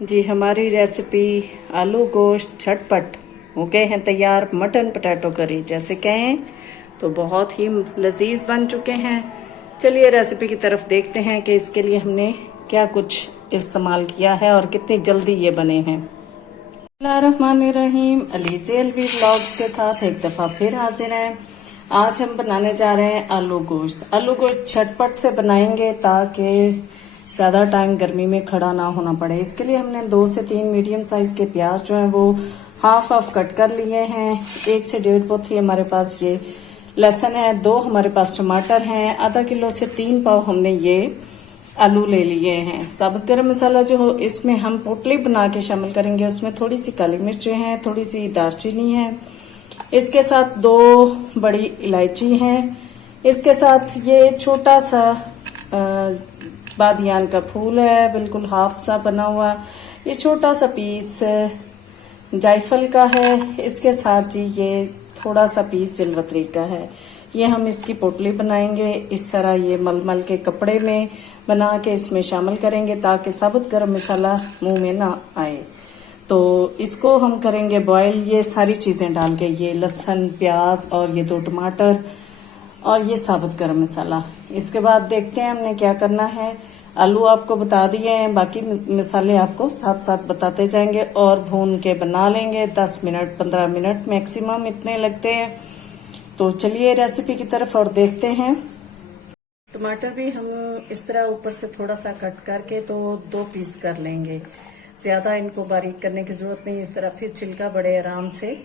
जी हमारी रेसिपी आलू गोश्त झटपट हो गए हैं तैयार। मटन पटैटो करी जैसे कहें तो बहुत ही लजीज बन चुके हैं। चलिए रेसिपी की तरफ देखते हैं कि इसके लिए हमने क्या कुछ इस्तेमाल किया है और कितनी जल्दी ये बने हैं। बिस्मिल्लाहिर्रहमानिर्रहीम। अलीज़े अलवी व्लॉग्स के साथ एक दफ़ा फिर हाजिर हैं। आज हम बनाने जा रहे हैं आलू गोश्त। आलू गोश्त झटपट से बनाएंगे ताकि ज़्यादा टाइम गर्मी में खड़ा ना होना पड़े। इसके लिए हमने 2 से 3 मीडियम साइज़ के प्याज जो हैं वो हाफ कट कर लिए हैं। 1 से 1.5 पोथी हमारे पास ये लहसुन है। 2 हमारे पास टमाटर हैं। आधा किलो से 3 पाव हमने ये आलू ले लिए हैं। साबुत गरम मसाला जो हो इसमें हम पोटली बना के शामिल करेंगे। उसमें थोड़ी सी काली मिर्चें हैं, थोड़ी सी दालचीनी है, इसके साथ 2 बड़ी इलायची हैं, इसके साथ ये छोटा सा बादियान का फूल है, बिल्कुल हाफ सा बना हुआ। ये छोटा सा पीस जायफल का है, इसके साथ जी ये थोड़ा सा पीस जलवतरी का है। ये हम इसकी पोटली बनाएंगे। इस तरह ये मलमल के कपड़े में बना के इसमें शामिल करेंगे ताकि साबुत गरम मसाला मुंह में ना आए। तो इसको हम करेंगे बॉयल, ये सारी चीज़ें डाल के, ये लहसुन, प्याज और ये 2 टमाटर और ये साबुत गरम मसाला। इसके बाद देखते हैं हमने क्या करना है। आलू आपको बता दिए हैं, बाकी मसाले आपको साथ साथ बताते जाएंगे और भून के बना लेंगे। 10 मिनट 15 मिनट मैक्सिमम इतने लगते हैं। तो चलिए रेसिपी की तरफ और देखते हैं। टमाटर भी हम इस तरह ऊपर से थोड़ा सा कट करके तो 2 पीस कर लेंगे। ज़्यादा इनको बारीक करने की ज़रूरत नहीं, इस तरह फिर छिलका बड़े आराम से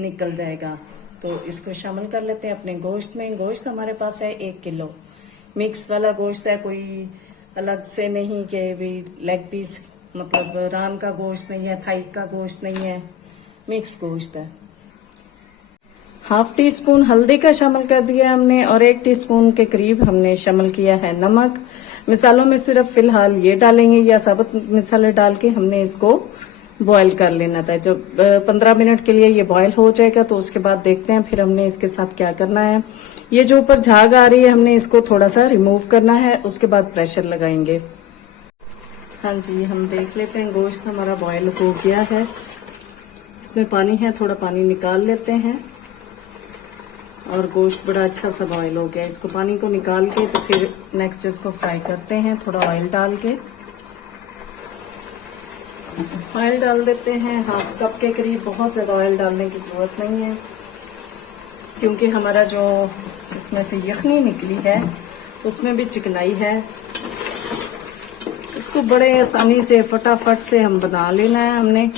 निकल जाएगा। तो इसको शामिल कर लेते हैं अपने गोश्त में। गोश्त हमारे पास है 1 किलो। मिक्स वाला गोश्त है, कोई अलग से नहीं कि भी लेग पीस, मतलब रान का गोश्त नहीं है, थाई का गोश्त नहीं है, मिक्स गोश्त है। हाफ टी स्पून हल्दी का शामिल कर दिया हमने और 1 टीस्पून के करीब हमने शामिल किया है नमक। मिसालों में सिर्फ फिलहाल ये डालेंगे या साबुत मिसाले डाल के हमने इसको बॉयल कर लेना था। जब 15 मिनट के लिए ये बॉयल हो जाएगा तो उसके बाद देखते हैं फिर हमने इसके साथ क्या करना है। ये जो ऊपर झाग आ रही है हमने इसको थोड़ा सा रिमूव करना है, उसके बाद प्रेशर लगाएंगे। हाँ जी, हम देख लेते हैं गोश्त हमारा बॉयल हो गया है। इसमें पानी है, थोड़ा पानी निकाल लेते हैं और गोश्त बड़ा अच्छा सा बॉयल हो गया। इसको पानी को निकाल के तो फिर नेक्स्ट इसको फ्राई करते हैं। थोड़ा ऑयल डाल के ऑयल डाल देते हैं, हाफ कप के करीब। बहुत ज़्यादा ऑयल डालने की ज़रूरत नहीं है क्योंकि हमारा जो इसमें से यखनी निकली है उसमें भी चिकनाई है। इसको बड़े आसानी से फटाफट से हम बना लेना है। हमने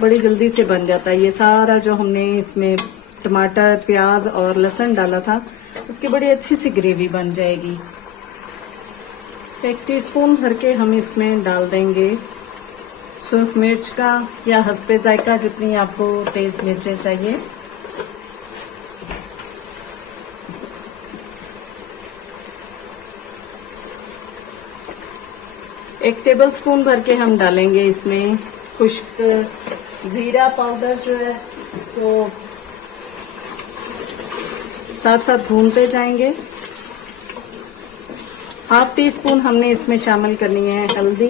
बड़ी जल्दी से बन जाता है। ये सारा जो हमने इसमें टमाटर, प्याज और लहसुन डाला था उसकी बड़ी अच्छी सी ग्रेवी बन जाएगी। 1 टीस्पून भर के हम इसमें डाल देंगे सुर्ख मिर्च का या हस्बे जायका, जितनी आपको तेज मिर्चें चाहिए। एक टेबल स्पून भर के हम डालेंगे इसमें खुश्क जीरा पाउडर जो है, उसको साथ साथ भूनते जाएंगे। हाफ टी स्पून हमने इसमें शामिल करनी है हल्दी,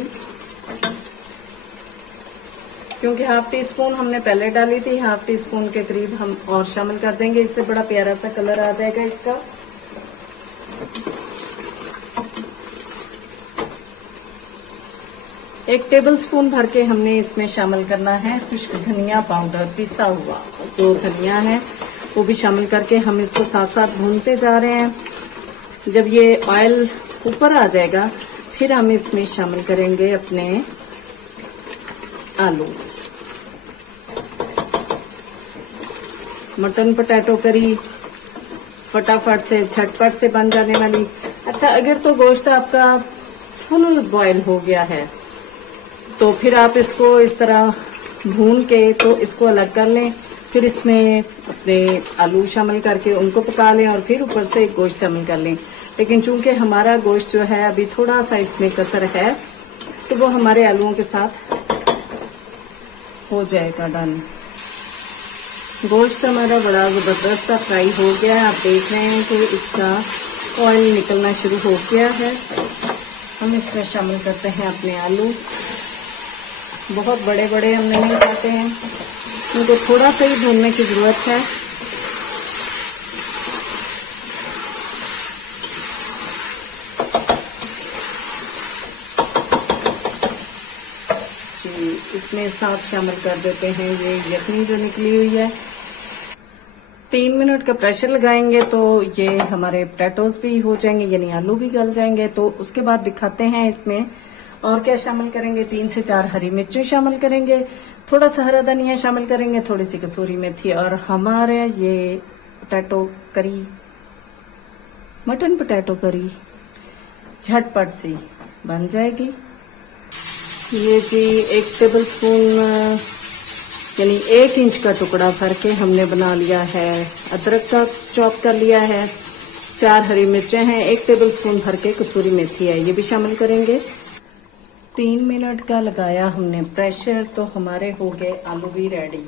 क्योंकि हाफ टी स्पून हमने पहले डाली थी। हाफ टी स्पून के करीब हम और शामिल कर देंगे, इससे बड़ा प्यारा सा कलर आ जाएगा इसका। एक टेबल स्पून भर के हमने इसमें शामिल करना है खुश्क धनिया पाउडर, पिसा हुआ जो धनिया है वो भी शामिल करके हम इसको साथ साथ भूनते जा रहे हैं। जब ये ऑयल ऊपर आ जाएगा फिर हम इसमें शामिल करेंगे अपने आलू। मटन पटैटो करी फटाफट से झटपट से बन जाने वाली। अच्छा, अगर तो गोश्त आपका फुल बॉयल हो गया है तो फिर आप इसको इस तरह भून के तो इसको अलग कर लें, फिर इसमें अपने आलू शामिल करके उनको पका लें और फिर ऊपर से गोश्त शामिल कर लें। लेकिन चूंकि हमारा गोश्त जो है अभी थोड़ा सा इसमें कसर है तो वो हमारे आलूओं के साथ हो जाएगा डन। गोश्त हमारा बड़ा ज़बरदस्त सा फ्राई हो गया है। आप देख रहे हैं कि इसका ऑयल निकलना शुरू हो गया है। हम इसमें शामिल करते हैं अपने आलू। बहुत बड़े बड़े हमने नहीं खाते हैं, उनको थोड़ा सा ही भूनने की ज़रूरत है। जी, इसमें साथ शामिल कर देते हैं ये यखनी जो निकली हुई है। 3 मिनट का प्रेशर लगाएंगे तो ये हमारे पोटैटोज भी हो जाएंगे, यानी आलू भी गल जाएंगे। तो उसके बाद दिखाते हैं इसमें और क्या शामिल करेंगे। 3 से 4 हरी मिर्चें शामिल करेंगे, थोड़ा सा हरा धनिया शामिल करेंगे, थोड़ी सी कसूरी मेथी, और हमारे ये पोटैटो करी, मटन पोटैटो करी झटपट सी बन जाएगी। ये जी 1 टेबल स्पून यानी 1 इंच का टुकड़ा भर के हमने बना लिया है। अदरक का चॉप कर लिया है, 4 हरी मिर्चें हैं, 1 टेबल स्पून भर के कसूरी मेथी है, ये भी शामिल करेंगे। 3 मिनट का लगाया हमने प्रेशर, तो हमारे हो गए आलू भी रेडी।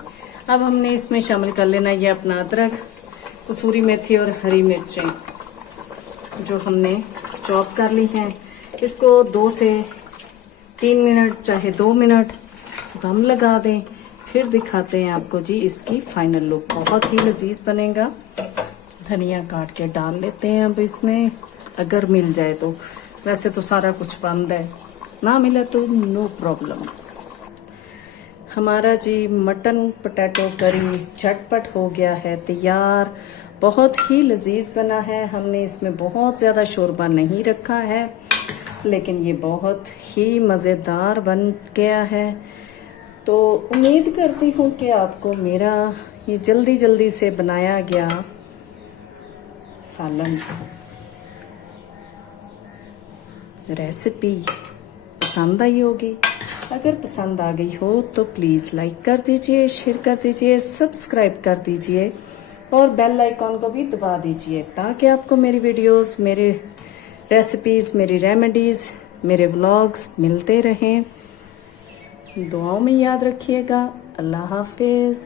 अब हमने इसमें शामिल कर लेना ये अपना अदरक, कसूरी मेथी और हरी मिर्चें जो हमने चॉप कर ली हैं। इसको 2 से 3 मिनट चाहे 2 मिनट दम लगा दें, फिर दिखाते हैं आपको जी इसकी फाइनल लुक। बहुत ही लजीज बनेगा। धनिया काट के डाल लेते हैं अब इसमें, अगर मिल जाए तो। वैसे तो सारा कुछ बंद है, ना मिला तो नो प्रॉब्लम। हमारा जी मटन पोटैटो करी झटपट हो गया है तैयार। बहुत ही लजीज बना है। हमने इसमें बहुत ज़्यादा शोरबा नहीं रखा है, लेकिन ये बहुत ही मज़ेदार बन गया है। तो उम्मीद करती हूँ कि आपको मेरा ये जल्दी जल्दी से बनाया गया सालन रेसिपी पसंद आई होगी। अगर पसंद आ गई हो तो प्लीज़ लाइक कर दीजिए, शेयर कर दीजिए, सब्सक्राइब कर दीजिए और बेल आइकॉन को भी दबा दीजिए, ताकि आपको मेरी वीडियोस, मेरे रेसिपीज़, मेरी रेमेडीज़, मेरे व्लॉग्स मिलते रहें। दुआओं में याद रखिएगा। अल्लाह हाफिज़।